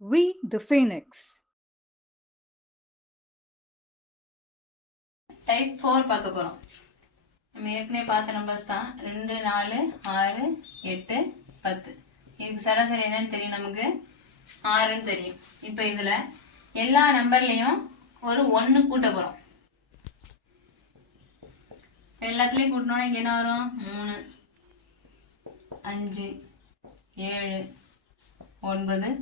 We the Phoenix. Type 4 பார்க்க போகிறோம். நம்ம ஏற்கனவே பார்த்த நம்பர்ஸ் தான். 2 4 6 8 10. இதுக்கு சராசரி என்னன்னு தெரியும், நமக்கு 6ன்னு தெரியும். இப்போ இதில் எல்லா நம்பர்லேயும் ஒரு 1 கூட்ட போகிறோம். இப்போ எல்லாத்துலேயும் கூட்டினோன்னா இங்கே என்ன வரும்? 3 5 7 9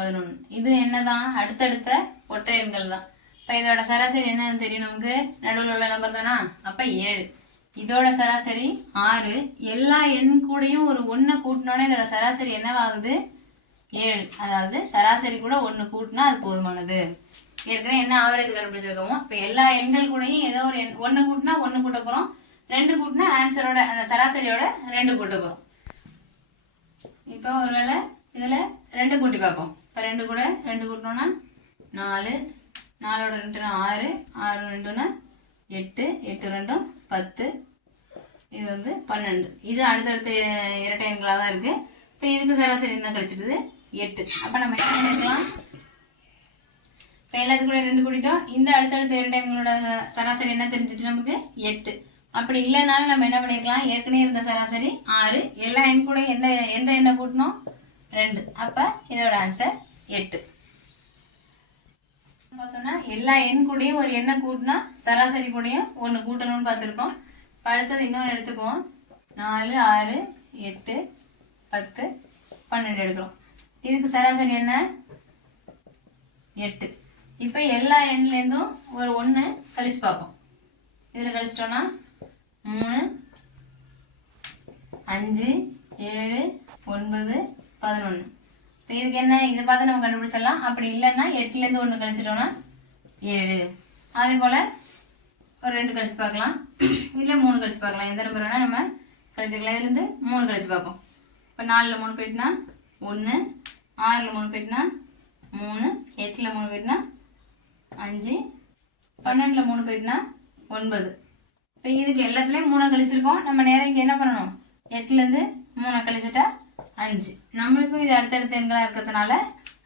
11. இது என்னதான்? அடுத்தடுத்த ஒற்றை எண்கள் தான். இப்போ இதோட சராசரி என்னன்னு தெரியும் நமக்கு, நடுவில் உள்ள நம்பர் தானா, அப்போ 7. இதோட சராசரி 6. எல்லா எண் கூடயும் ஒரு 1 கூட்டினோன்னே இதோட சராசரி என்னவாகுது? 7. அதாவது சராசரி கூட 1 கூட்டினா அது போதுமானது. ஏற்கனவே என்ன ஆவரேஜ் கண்டுபிடிச்சிருக்கோமோ, இப்போ எல்லா எண்கள் கூடயும் ஏதோ ஒரு 1 கூட்டினா 1 கூட்ட போகிறோம், 2 கூட்டினா ஆன்சரோட அந்த சராசரியோட 2 கூட்ட போகிறோம். இப்போ ஒருவேளை இதில் 2 கூட்டி பார்ப்போம். இப்போ 2 கூட 2 கூட்டினோன்னா 4, 4ஓட 2னா 6, 6 2னா 8, 8 2 10, இது வந்து 12. இது அடுத்தடுத்த இரட்டை எண்களாக தான் இருக்குது. இப்போ இதுக்கு சராசரி என்ன கிடைச்சிடுது? 8. அப்போ நம்ம என்ன பண்ணிக்கலாம்? இப்போ எல்லாத்துக்கும் கூட 2 கூட்டிட்டோம். இந்த அடுத்தடுத்த இரட்டை எண்களோட சராசரி என்ன தெரிஞ்சிட்டு நமக்கு? 8. அப்படி இல்லைனாலும் நம்ம என்ன பண்ணிருக்கலாம், ஏற்கனவே இருந்த சராசரி 6, எல்லா எண் கூட எந்த எண்ணை கூட்டணும்? 2. அப்போ இதோட ஆன்சர் 8. பார்த்தோம்னா எல்லா எண் கூடயும் ஒரு எண்ணை கூட்டினா சராசரி கூடயும் 1 கூட்டணும்னு பார்த்துருக்கோம். அடுத்தது இன்னொன்று எடுத்துக்குவோம். 4 6 8 10 12 எடுக்கிறோம். இதுக்கு சராசரி என்ன? 8. இப்போ எல்லா எண்லேருந்தும் ஒரு 1 கழிச்சு பார்ப்போம். இதில் கழிச்சிட்டோன்னா 3 5 7 9 11. இப்போ இதுக்கு என்ன? இதை பார்த்து நம்ம கண்டுபிடிச்சிடலாம். அப்படி இல்லைன்னா 8லேருந்து 1 கழிச்சிட்டோம்னா 7. அதே போல் ஒரு 2 கழிச்சு பார்க்கலாம், இல்லை 3 கழிச்சு பார்க்கலாம். எந்த நம்பர் வேணால் நம்ம கழிச்சுக்கலாம். இதுலேருந்து 3 கழிச்சு பார்ப்போம். இப்போ 4ல் 3 போயிட்டுனா 1, 6ல் 3 போயிட்டுனா 3, 8ல் 3 போயிட்டுனா 5, 12ல் 3 போயிட்டுனா 9. இப்போ இதுக்கு எல்லாத்துலேயும் 3 கழிச்சிருக்கோம். நம்ம நேரம் இங்கே என்ன பண்ணணும்? 8லேருந்து 3 கழிச்சிட்டா 5. நம்மளுக்கும் இது அடுத்தடுத்த எண்களாக இருக்கிறதுனால,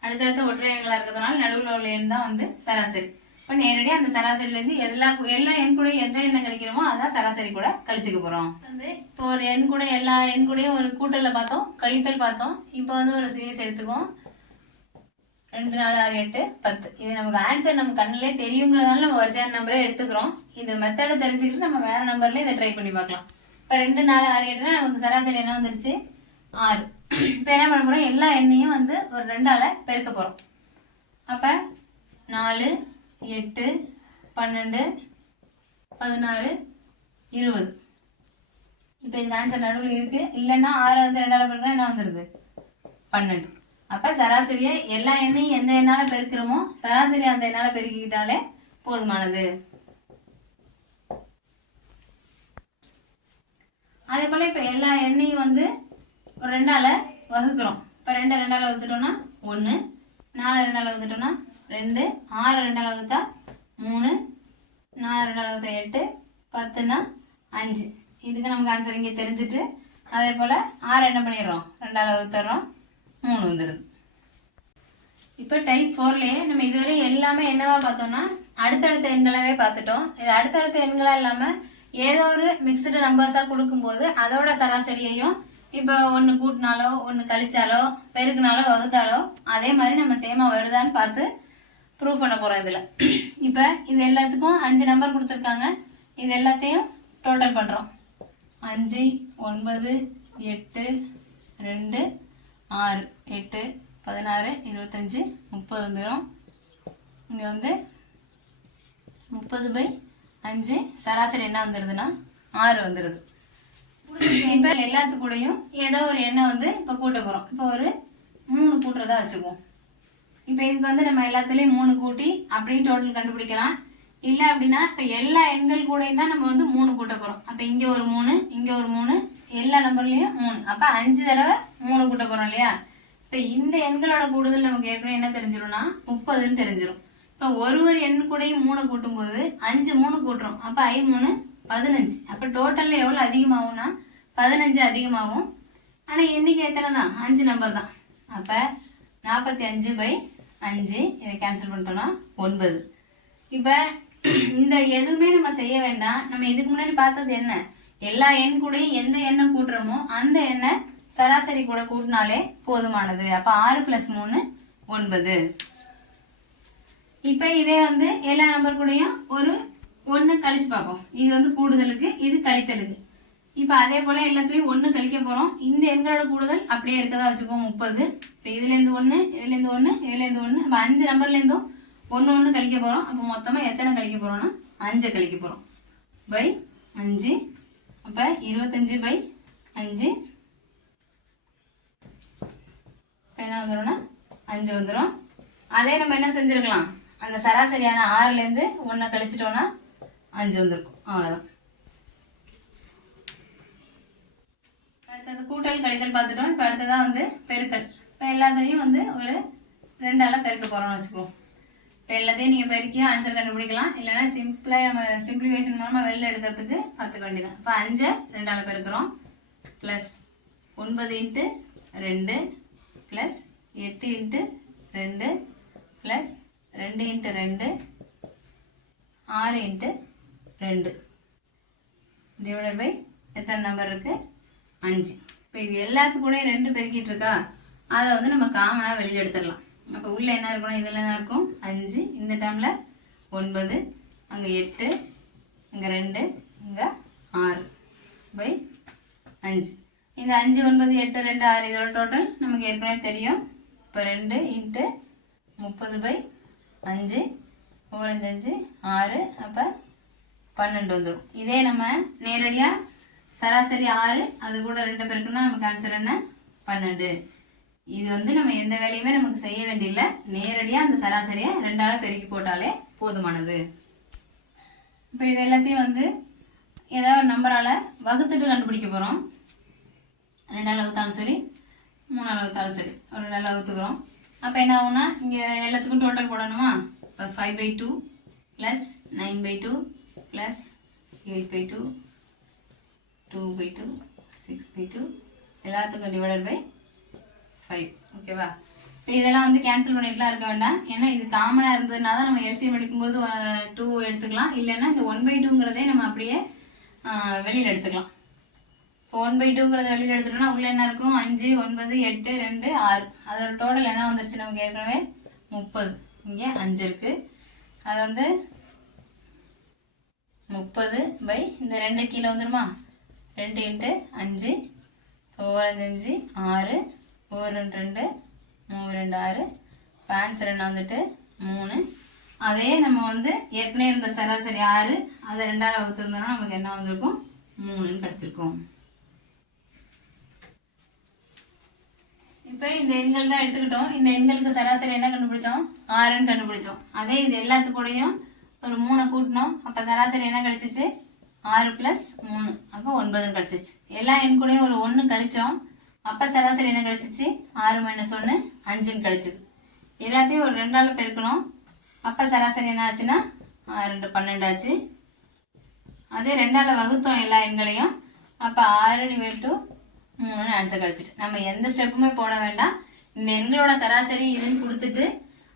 அடுத்தடுத்த ஒற்றை எண்களாக இருக்கிறதுனால நடுவில் உள்ள எண் தான் வந்து சராசரி. இப்போ நேரடியாக அந்த சராசரியிலேருந்து எல்லா எண் கூட எந்த எண்ணெய் கிடைக்கிறோமோ அதான் சராசரி கூட கழிச்சுக்க போகிறோம். வந்து இப்போ ஒரு எண் கூட எல்லா எண் கூடயும் ஒரு கூட்டலில் பார்த்தோம், கழித்தல் பார்த்தோம். இப்போ வந்து ஒரு சீரீஸ் எடுத்துக்குவோம். 2 4 6 8 10. இது நமக்கு ஆன்சர் நம்ம கண்ணிலே தெரியுங்கிறதுனால நம்ம வரிசையான நம்பரே எடுத்துக்கிறோம். இந்த மெத்தடை தெரிஞ்சுக்கிட்டு நம்ம வேறு நம்பர்லேயே இதை ட்ரை பண்ணி பார்க்கலாம். இப்போ 2 4 6 8னா நமக்கு சராசரி என்ன வந்துருச்சு? 6. இப்போ என்ன பண்ண போகிறோம்? எல்லா எண்ணையும் வந்து ஒரு 2ஆல் பெருக்க போகிறோம். அப்போ 4 8 12 16 20. இப்போ இதுக்கு ஆன்சர் நடுவில் இருக்குது. இல்லைன்னா 6 வந்து 2ஆல் பெருக்கினா என்ன வந்துடுது? 12. அப்போ சராசரியை எல்லா எண்ணையும் எந்த எண்ணால் பெருக்கிறோமோ சராசரி அந்த எண்ணால் பெருக்கிக்கிட்டாலே போதுமானது. அதே போல் இப்போ எல்லா எண்ணையும் வந்து ஒரு 2ஆல் வகுக்கிறோம். இப்போ 2 2ஆல் வகுத்துட்டோம்னா 1, 4 2ஆல் வகுத்துட்டோம்னா 2, 6 2ஆல் வகுத்தா 3, 4 2ஆல் வகுத்தா 8, 10னா 5. இதுக்கு நமக்கு ஆன்சர் இங்கே தெரிஞ்சுட்டு அதே போல் 6 என்ன பண்ணிடுறோம்? 2ஆல் வகுத்துறோம், 3 வந்துடுது. இப்போ டைப் 4லேயே நம்ம இதுவரை எல்லாமே என்னவா பார்த்தோம்னா அடுத்தடுத்த எண்களாகவே பார்த்துட்டோம். இது அடுத்தடுத்த எண்களாக இல்லாமல் ஏதோ ஒரு மிக்சடு நம்பர்ஸாக கொடுக்கும்போது அதோட சராசரியையும் இப்போ 1 கூட்டினாலோ 1 கழிச்சாலோ பெருக்கினாலோ வகுத்தாலோ அதே மாதிரி நம்ம சேமாக வருதான்னு பார்த்து ப்ரூவ் பண்ண போகிறோம் இதில். இப்போ இது எல்லாத்துக்கும் 5 நம்பர் கொடுத்துருக்காங்க. இது எல்லாத்தையும் டோட்டல் பண்ணுறோம். 5 9 8 2 6 8 16 25 30 வந்துடும். இங்கே வந்து 30/5 சராசரி என்ன வந்துடுதுன்னா 6 வந்துடுது. இப்போ எல்லாத்துக்கூடையும் ஏதோ ஒரு எண்ணெய் வந்து இப்போ கூட்ட போகிறோம். இப்போ ஒரு 3 கூட்டுறதா வச்சுக்குவோம். இப்போ இதுக்கு வந்து நம்ம எல்லாத்துலேயும் 3 கூட்டி அப்படின்னு டோட்டல் கண்டுபிடிக்கலாம். இல்லை அப்படின்னா இப்போ எல்லா எண்கள் கூடயும் தான் நம்ம வந்து 3 கூட்ட போகிறோம். அப்போ இங்கே ஒரு 3, இங்கே ஒரு 3, எல்லா நம்பர்லேயும் 3. அப்போ 5 தடவை 3 கூட்ட போகிறோம் இல்லையா? இப்போ இந்த எண்களோட கூடுதல் நமக்கு ஏற்கனவே என்ன தெரிஞ்சிடும்னா 30ன்னு தெரிஞ்சிடும். இப்போ ஒரு எண் கூடயும் 3 கூட்டும்போது 5 3 கூட்டுறோம். அப்போ 3 15. அப்போ டோட்டலில் எவ்வளோ அதிகமாகும்னா 15 அதிகமாகும். ஆனால் எண்ணிக்கை எத்தனை தான்? 5 நம்பர் தான். அப்போ 45/5 இதை கேன்சல் பண்ணிட்டோம்னா 9. இப்போ இந்த எதுவுமே நம்ம செய்ய வேண்டாம். நம்ம இதுக்கு முன்னாடி பார்த்தது என்ன, எல்லா எண் கூடயும் எந்த எண்ணை கூட்டுறோமோ அந்த எண்ணை சராசரி கூட கூட்டினாலே போதுமானது. அப்போ 6 + 3 9. இப்போ இதே வந்து எல்லா நம்பர் கூடயும் ஒரு 1 கழிச்சு பார்ப்போம். இது வந்து கூடுதலுக்கு, இது கழித்தலுக்கு. இப்போ அதே போல எல்லாத்துலேயும் 1 கழிக்க போகிறோம். இந்த எண்களோட கூடுதல் அப்படியே இருக்கதா வச்சுக்கோம் 30. இப்போ இதுலேருந்து 1, இதுலேருந்து 1, இதுலேருந்து 1, அப்போ 5 நம்பர்லேருந்தும் 1 கழிக்க போகிறோம். அப்போ மொத்தமாக எத்தனை கழிக்க போகிறோம்னா 5 கழிக்க போகிறோம். பை 5. அப்போ 25/5. இப்போ என்ன வந்துடும்னா 5 வந்துடும். அதே நம்ம என்ன செஞ்சுருக்கலாம், அந்த சராசரியான 6லேருந்து 1 கழிச்சிட்டோம்னா 5 வந்திருக்கும். அவ்வளோதான். அடுத்தது கூட்டல் கழித்தல் பார்த்துட்டோம். இப்போ அடுத்ததான் வந்து பெருக்கல். இப்போ எல்லாத்தையும் வந்து ஒரு 2ஆல் பெருக்க போகிறோம்னு வச்சுக்குவோம். இப்போ எல்லாத்தையும் நீங்கள் பெருக்கி ஆன்சர் கண்டுபிடிக்கலாம். இல்லைன்னா சிம்பிளாக நம்ம சிம்பிளிஃபிகேஷன் மூலமாக வெளில எடுக்கிறதுக்கு பார்த்துக்க வேண்டியதான். இப்போ 5 2ஆல் பெருக்கிறோம். Plus 9 × 2 plus 8 × 2 plus 2 × 2 6 × 2 divided by எத்தனை நம்பர் இருக்குது 5. இப்போ இது எல்லாத்துக்கூட 2 பெருக்கிட்டு இருக்கா, அதை வந்து நம்ம காமனாக வெளியில் எடுத்துடலாம். அப்போ உள்ளே என்ன இருக்கணும், இதில் என்ன இருக்கும் 5, இந்த டைமில் 9, அங்கே 8, இங்கே 2, இங்கே 6 பை 5. இந்த 5 9 8 2 6 இதோட டோட்டல் நமக்கு ஏற்கனவே தெரியும். இப்போ 2 × 30/5 5 5 6, அப்போ 12 வந்துடும். இதே நம்ம நேரடியாக சராசரி 6 அது கூட 2 பெருக்குன்னா நமக்கு ஆன்சர் என்ன 12. இது வந்து நம்ம எந்த வேலையுமே நமக்கு செய்ய வேண்டியில்லை. நேரடியாக அந்த சராசரியை 2ஆல் பெருக்கி போட்டாலே போதுமானது. இப்போ இது எல்லாத்தையும் வந்து ஏதாவது ஒரு நம்பரால் வகுத்துட்டு கண்டுபிடிக்க போகிறோம். 2ஆல் வகுத்தாலும் சரி, 3ஆல் வகுத்தாலும் சரி, ஒரு 2ஆல் வகுத்துக்கிறோம். அப்போ என்ன ஆகும்னா இங்கே எல்லாத்துக்கும் டோட்டல் போடணுமா. இப்போ 5/2 ப்ளஸ் 9/2 ப்ளஸ் 8/2 2/2 6/2 எல்லாத்துக்கும் டிவைடட் பை 5. ஓகேவா. இப்போ இதெல்லாம் வந்து கேன்சல் பண்ணிட்டுலாம் இருக்க வேண்டாம். ஏன்னா இது காமனாக இருந்ததுனா தான் நம்ம எல்சிஎம் எடுக்கும்போது 2 எடுத்துக்கலாம். இல்லைன்னா இந்த 1/2ங்கிறதே நம்ம அப்படியே வெளியில் எடுத்துக்கலாம். இப்போ 1/2ங்கிறத வெளியில் எடுத்துட்டோம்னா உள்ளே என்ன இருக்கும் 5 9 8 2 6. அதோட டோட்டல் என்ன வந்துருச்சு நமக்கு ஏற்கனவே 30. இங்கே 5 இருக்குது. அது வந்து 30 இந்த 2 கீழே வந்துடுமா. 2 × 5 4 5 6 4 2 3 2 6. இப்போ ஆன்சர் என்ன வந்துட்டு 3. அதே நம்ம வந்து ஏற்கனவே இருந்த சராசரி 6 அதை 2ஆல் வகுத்துருந்தோம்னா நமக்கு என்ன வந்திருக்கும் 3ன்னு கிடச்சிருக்கும். இப்போ இந்த எண்கள் தான் எடுத்துக்கிட்டோம். இந்த எண்களுக்கு சராசரி என்ன கண்டுபிடிச்சோம் 6ன்னு கண்டுபிடிச்சோம். அதே இது எல்லாத்துக்கூடையும் ஒரு 3 கூட்டினோம். அப்போ சராசரி என்ன கிடச்சிச்சு 6 + 3, அப்போ 9ன்னு கிடச்சிச்சு. எல்லா எண் கூடயும் ஒரு 1 கழிச்சோம். அப்போ சராசரி என்ன கிடச்சிச்சு 6 - 1 5ன்னு கிடச்சிது. எல்லாத்தையும் ஒரு 2ஆல் பெருக்கணும். அப்போ சராசரி என்ன ஆச்சுன்னா 6 × 12 ஆச்சு. அதே 2ஆல் வகுத்தோம் எல்லா எண்களையும். அப்போ 6/3ன்னு ஆன்சர் கிடச்சிட்டு. நம்ம எந்த ஸ்டெப்புமே போட வேண்டாம். இந்த எண்களோட சராசரி இதுன்னு கொடுத்துட்டு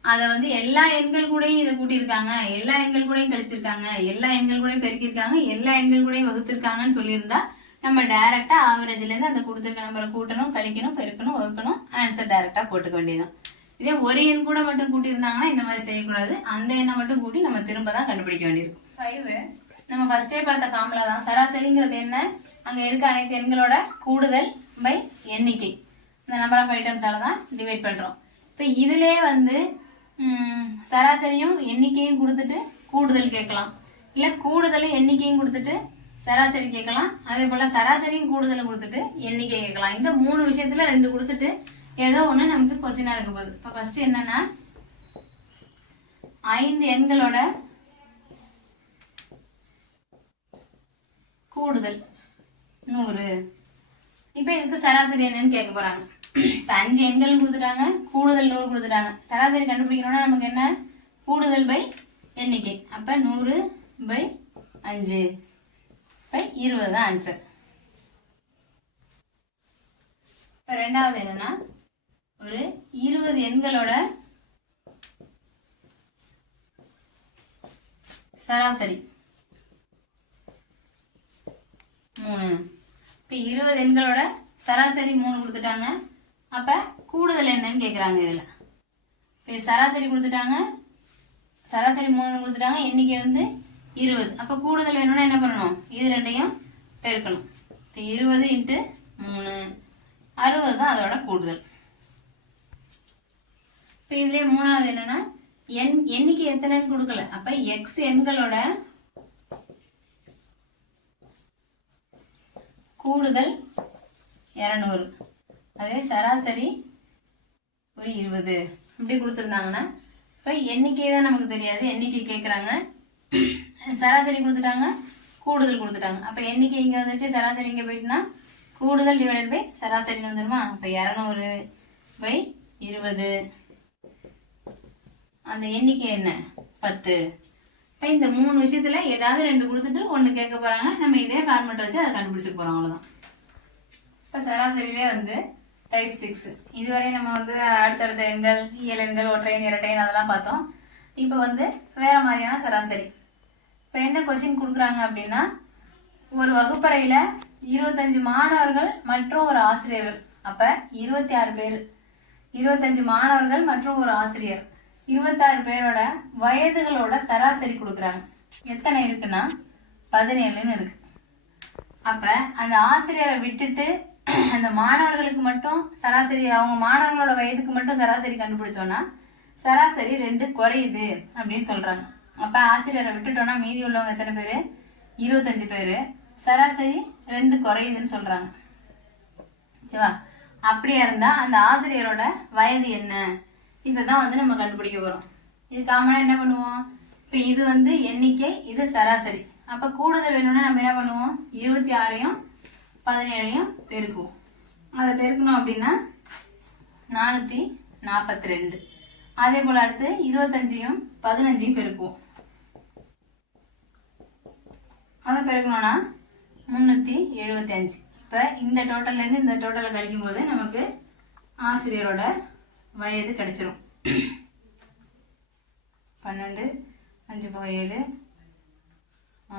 அதை வந்து எல்லா எண்கள் கூடயும் இதை கூட்டியிருக்காங்க, எல்லா எண்கள் கூடயும் கழிச்சிருக்காங்க, எல்லா எண்கள் கூடயும் பெருக்கியிருக்காங்க, எல்லா எண்கள் கூடயும் வகுத்திருக்காங்கன்னு சொல்லியிருந்தா நம்ம டைரெக்டாக ஆவரேஜ்லேருந்து அந்த கொடுத்துருக்க நம்பரை கூட்டணும், கழிக்கணும், பெருக்கணும், வகுக்கணும், ஆன்சர் டைரெக்டாக போட்டுக்க வேண்டியதான். இதே ஒரு எண் கூட மட்டும் கூட்டியிருந்தாங்கன்னா இந்த மாதிரி செய்யக்கூடாது. அந்த எண்ணை மட்டும் கூட்டி நம்ம திரும்ப தான் கண்டுபிடிக்க வேண்டியிருக்கும். 5 நம்ம ஃபர்ஸ்டே பார்த்த ஃபார்முலா தான். சராசரிங்கிறது என்ன, அங்கே இருக்க அனைத்து எண்களோட கூடுதல் பை எண்ணிக்கை. இந்த நம்பர் ஆஃப் ஐட்டம்ஸால தான் டிவைட் பண்ணுறோம். இப்போ இதிலே வந்து சராசரியும் எண்ணிக்கையும் கொடுத்துட்டு கூடுதல் கேட்கலாம், இல்லை கூடுதலும் எண்ணிக்கையும் கொடுத்துட்டு சராசரி கேட்கலாம். அதே போல் சராசரியும் கூடுதலும் கொடுத்துட்டு எண்ணிக்கை கேட்கலாம். இந்த 3 விஷயத்தில் 2 கொடுத்துட்டு ஏதோ ஒன்று நமக்கு கொஸ்டினாக இருக்க போகுது. இப்போ ஃபஸ்ட்டு என்னென்னா 5 எண்களோட கூடுதல் 100. இப்போ இதுக்கு சராசரி என்னன்னு கேட்க போகிறாங்க. இப்போ 5 எண்கள் கொடுத்துட்டாங்க, கூடுதல் 100 கொடுத்துட்டாங்க. சராசரி கண்டுபிடிக்கணும்னா நமக்கு என்ன கூடுதல் பை எண்ணிக்கை. அப்போ 100/5/20 தான் ஆன்சர். இப்போ ரெண்டாவது என்னன்னா ஒரு 20 எண்களோட சராசரி 3. இப்போ 20 எண்களோட சராசரி 3 கொடுத்துட்டாங்க. அப்போ கூடுதல் என்னன்னு கேட்குறாங்க. இதில் இப்போ சராசரி கொடுத்துட்டாங்க, சராசரி 3 கொடுத்துட்டாங்க, எண்ணிக்கை வந்து 20. அப்போ கூடுதல் வேணும்னா என்ன பண்ணணும்? இது ரெண்டையும் பெருக்கணும். இப்போ 20 × 3 60 தான் அதோட கூடுதல். இப்போ இதுலேயே மூணாவது என்னன்னா எண்ணிக்கை எத்தனைன்னு கொடுக்கல. அப்போ எக்ஸ் எண்களோட கூடுதல் 200, அதே சராசரி ஒரு 20 இப்படி கொடுத்துருந்தாங்கன்னா, இப்போ எண்ணிக்கை தான் நமக்கு தெரியாது, எண்ணிக்கை கேட்குறாங்க, சராசரி கொடுத்துட்டாங்க, கூடுதல் கொடுத்துட்டாங்க. அப்போ எண்ணிக்கை இங்கே வந்துச்சு, சராசரி இங்கே போயிட்டுனா கூடுதல் டிவைடட் பை சராசரின்னு வந்துடுமா? அப்போ 200/20, அந்த எண்ணிக்கை என்ன? 10. இப்போ இந்த 3 விஷயத்தில் ஏதாவது 2 கொடுத்துட்டு 1 கேட்க போகிறாங்க. நம்ம இதே ஃபார்மெட் வச்சு அதை கண்டுபிடிச்சிக்க போகிறோம், அவ்வளோதான். இப்போ சராசரியிலே வந்து டைப் 6 இதுவரை நம்ம வந்து அடுத்தடுத்த எண்கள், இயல் எண்கள், ஒற்றையன், இரட்டையன் அதெல்லாம் பார்த்தோம். இப்போ வந்து வேற மாதிரியான சராசரி. இப்போ என்ன கொஸ்டின் கொடுக்குறாங்க அப்படின்னா, ஒரு வகுப்பறையில் 25 மாணவர்கள் மற்றும் ஒரு ஆசிரியர்கள், அப்போ 26 பேர், 25 மாணவர்கள் மற்றும் ஒரு ஆசிரியர், 26 பேரோட வயதுகளோட சராசரி கொடுக்குறாங்க. எத்தனை இருக்குன்னா 17ன்னு இருக்கு. அப்ப அந்த ஆசிரியரை விட்டுட்டு அந்த மாணவர்களுக்கு மட்டும் சராசரி, அவங்க மாணவர்களோட வயதுக்கு மட்டும் சராசரி கண்டுபிடிச்சோன்னா சராசரி 2 குறையுது அப்படின்னு சொல்றாங்க. அப்ப ஆசிரியரை விட்டுட்டோம்னா மீதி உள்ளவங்க எத்தனை பேரு? 25 பேரு. சராசரி 2 குறையுதுன்னு சொல்றாங்க. ஓகேவா? அப்படியே இருந்தா அந்த ஆசிரியரோட வயது என்ன? இதுதான் வந்து நம்ம கண்டுபிடிக்க போறோம். இது காமனா என்ன பண்ணுவோம்? இப்போ இது வந்து எண்ணிக்கை, இது சராசரி. அப்போ கூடுதல் வேணும்னா நம்ம என்ன பண்ணுவோம்? 26ஐயும் 17ஐயும் பெருக்குவோம். அதை பெருக்கணும் அப்படின்னா 442. அதே போல் அடுத்து 25ஐயும் 15ஐயும் பெருக்குவோம். அதை பெருக்கணும்னா 375. இப்போ இந்த டோட்டல்லேருந்து இந்த டோட்டலை கழிக்கும் போது நமக்கு ஆசிரியரோட வயது கிடைச்சிரும். 12, 5 × 7,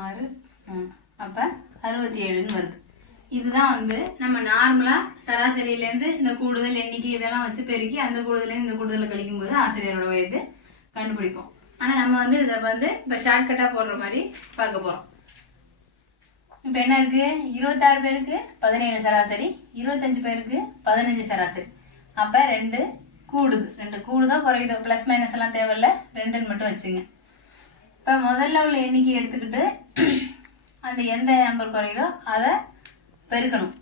6, அப்போ 67ன்னு வருது. இதுதான் வந்து நம்ம நார்மலாக சராசரியிலேருந்து இந்த கூடுதல் எண்ணிக்கை இதெல்லாம் வச்சு பெருக்கி அந்த கூடுதலேருந்து இந்த கூடுதலை கழிக்கும் போது ஆசிரியரோட வயது கண்டுபிடிப்போம். ஆனால் நம்ம வந்து இதை வந்து இப்போ ஷார்ட்கட்டாக போடுற மாதிரி பார்க்க போகிறோம். இப்போ என்ன இருக்குது? 26 பேருக்கு 17 சராசரி, 25 பேருக்கு 15 சராசரி. அப்போ 2 கூடுது. 2 கூடுதோ குறையுதோ, ப்ளஸ் மைனஸ் எல்லாம் தேவையில்ல, 2ன்னு மட்டும் வச்சுங்க. இப்போ முதல்ல உள்ள எண்ணிக்கை எடுத்துக்கிட்டு அந்த எந்த நம்பர் குறையுதோ அதை பெருக்கணும்.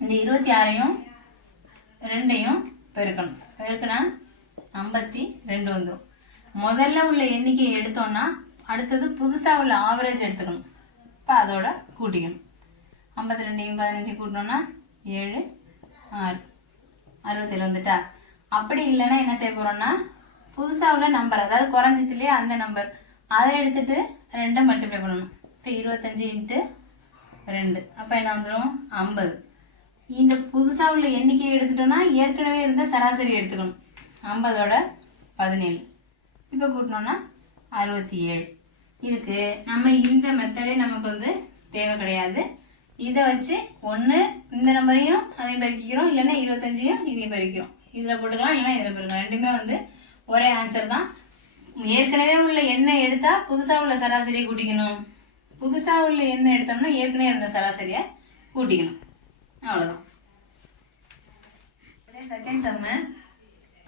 இந்த 26ஐயும் 2ஐயும் பெருக்கணும். பெருக்குனா 52 வந்துடும். முதல்ல உள்ள எண்ணிக்கையை எடுத்தோம்னா அடுத்தது புதுசாக உள்ள ஆவரேஜ் எடுத்துக்கணும். இப்போ அதோட கூட்டிக்கணும். 52ஐயும் 15 கூட்டினோன்னா 7, 6, 67 வந்துட்டா. அப்படி இல்லைன்னா என்ன செய்ய போகிறோம்னா புதுசாக உள்ள நம்பர், அதாவது குறைஞ்சிச்சு இல்லையா அந்த நம்பர், அதை எடுத்துட்டு 2 மல்டிப்ளை பண்ணணும். இப்போ 25 × 2 அப்போ என்ன வந்துடும்? 50. இந்த புதுசாக உள்ள எண்ணிக்கையை எடுத்துட்டோம்னா ஏற்கனவே இருந்த சராசரி எடுத்துக்கணும். 50ஓட 17 இப்போ கூட்டினோன்னா 67. இதுக்கு நம்ம இந்த மெத்தடே நமக்கு வந்து தேவை கிடையாது. இதை வச்சு ஒன்று இந்த நம்பரையும் அதையும் பெருக்கிக்கிறோம், இல்லைன்னா 25ஐயும் இதையும் பெருக்கிறோம். இதில் போட்டுக்கலாம், இல்லைன்னா இதில் பெருக்கலாம். ரெண்டுமே வந்து ஒரே ஆன்சர் தான். ஏற்கனவே உள்ள எண்ணெய் எடுத்தால் புதுசாக உள்ள சராசரியை கூட்டிக்கணும், புதுசாக உள்ள எண்ணெய் எடுத்தோம்னா ஏற்கனவே இருந்த சராசரியை கூட்டிக்கணும். அவ்வளோதான். செகண்ட் செம்மு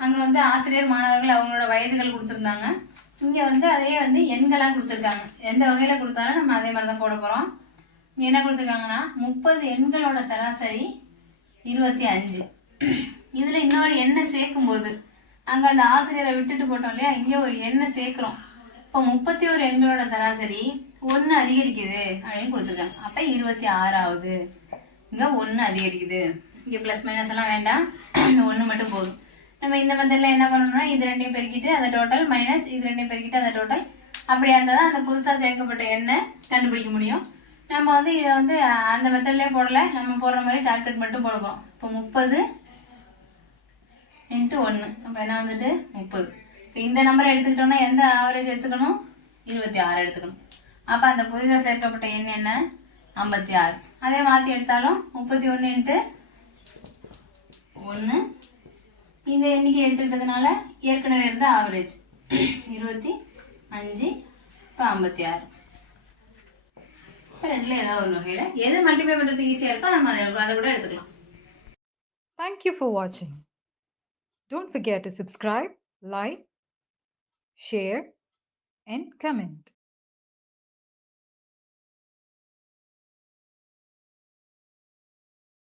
அங்கே வந்து ஆசிரியர் மாணவர்கள் அவங்களோட வயதுகள் கொடுத்துருந்தாங்க. இங்கே வந்து அதையே வந்து எண்களாக கொடுத்துருக்காங்க. எந்த வகையில் கொடுத்தாலும் நம்ம அதே மாதிரி தான் போட போகிறோம். இங்கே என்ன கொடுத்துருக்காங்கன்னா 30 எண்களோட சராசரி 25. இதில் இன்னொரு எண்ணெய் சேர்க்கும்போது அங்கே அந்த ஆசிரியரை விட்டுட்டு போட்டோம் இல்லையா, இங்கே ஒரு எண்ணெய் சேர்க்குறோம். இப்போ 31 எண்களோட சராசரி 1 அதிகரிக்குது அப்படின்னு கொடுத்துருக்காங்க. அப்போ 26 ஆகுது. இங்கே 1 அதிகரிக்குது. இங்கே ப்ளஸ் மைனஸ் எல்லாம் வேண்டாம், இந்த 1 மட்டும் போதும். நம்ம இந்த மெத்தடில் என்ன பண்ணணும்னா இது ரெண்டையும் பெருக்கிட்டு அதை டோட்டல் மைனஸ் இது ரெண்டையும் பெருக்கிட்டு அதை டோட்டல், அப்படியா இருந்தால் தான் அந்த புதுசாக சேர்க்கப்பட்ட எண்ணெய் கண்டுபிடிக்க முடியும். நம்ம வந்து இதை வந்து அந்த மெத்தட்லேயே போடலை, நம்ம போடுற மாதிரி ஷார்ட்கட் மட்டும் போடுவோம். இப்போ 30 இன்ட்டு 1. அப்போ என்ன வந்துட்டு 30. இப்போ இந்த நம்பரை எடுத்துக்கிட்டோம்னா எந்த ஆவரேஜ் எடுத்துக்கணும்? 26 எடுத்துக்கணும். அப்போ அந்த புதிதாக சேர்க்கப்பட்ட எண் என்ன? 56. அதே மாற்றி எடுத்தாலும் 31 இன்ட்டு 1. இந்த எண்ணிக்கை எடுத்துக்கிட்டதுனால ஏற்கனவே இருந்த ஆவரேஜ் 25. இப்போ 56. இப்போ ரெண்டுல ஏதாவது ஒரு வகையில் எது மல்டிப்ளை பண்ணுறதுக்கு ஈஸியாக இருக்கோ நம்ம அதை கூட எடுத்துக்கலாம். Thank you for watching. Don't forget to subscribe, like, share, and comment.